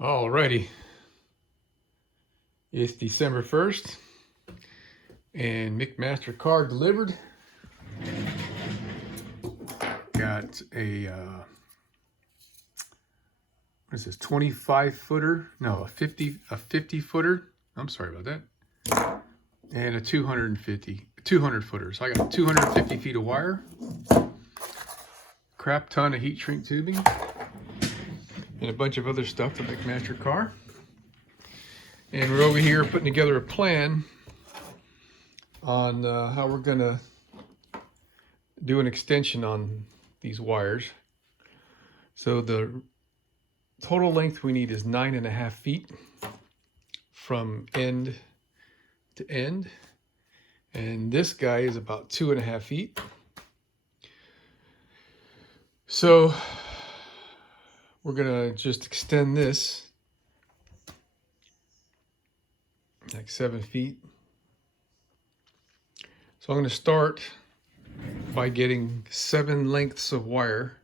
Alrighty, it's December 1st and McMaster car delivered. Got a what is this, 25 footer? No, a 50 footer. I'm sorry about that. And a 200 footer. So I got 250 feet of wire, crap ton of heat shrink tubing, and a bunch of other stuff to McMaster car. And we're over here putting together a plan on how we're gonna do an extension on these wires. So the total length we need is 9.5 feet from end to end. And this guy is about 2.5 feet. So we're gonna just extend this like 7 feet. So I'm going to start by getting 7 lengths of wire.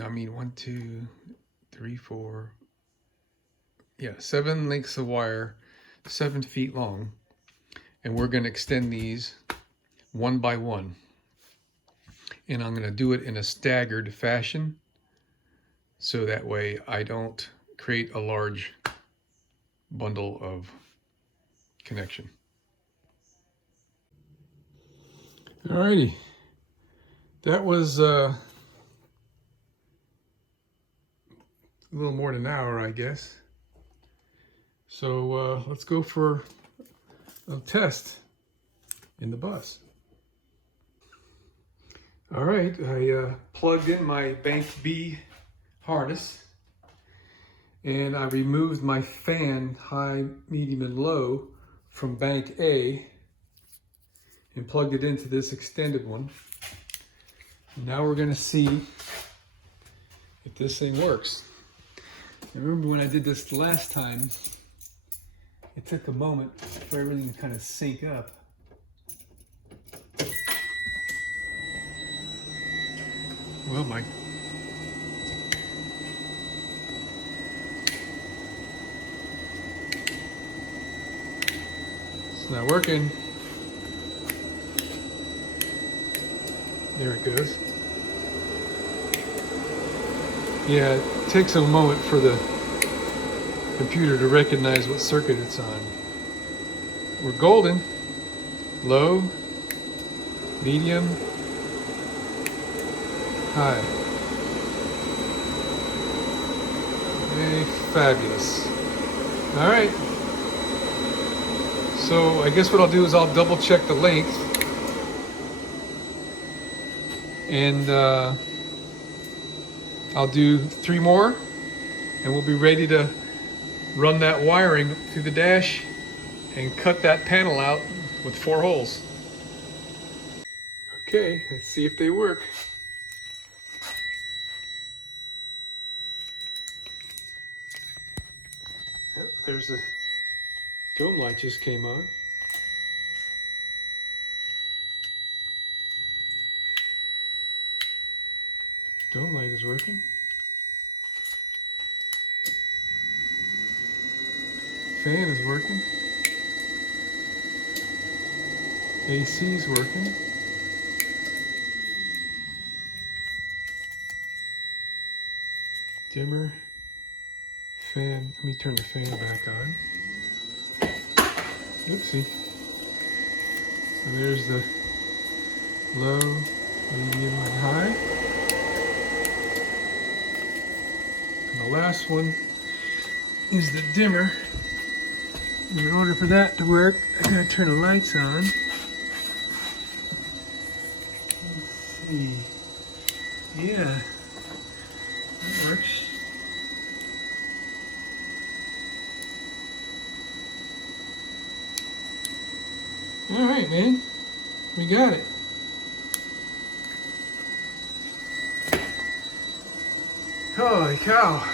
I mean 1, 2, 3, 4. Yeah, 7 lengths of wire, 7 feet long. And we're going to extend these one by one. And I'm going to do it in a staggered fashion, so that way I don't create a large bundle of connection. Alrighty, that was a little more than an hour, I guess. So let's go for a test in the bus. All right, I plugged in my Bank B harness, and I removed my fan, high, medium, and low, from Bank A and plugged it into this extended one. Now we're going to see if this thing works. I remember when I did this last time, it took a moment for everything to kind of sync up. Well, it's not working. There it goes. Yeah, it takes a moment for the computer to recognize what circuit it's on. We're golden. Low, medium, high. Okay, fabulous. All right. So I guess what I'll do is I'll double check the length. And I'll do 3 more, and we'll be ready to run that wiring through the dash and cut that panel out with 4 holes. Okay, let's see if they work. Yep, there's the dome light just came on. Dome light is working. Fan is working. AC is working. Dimmer. Fan. Let me turn the fan back on. Oopsie. So there's the low, medium, and high. And the last one is the dimmer. And in order for that to work, I gotta turn the lights on. Let's see. Yeah, that works. All right, man, we got it. Holy cow.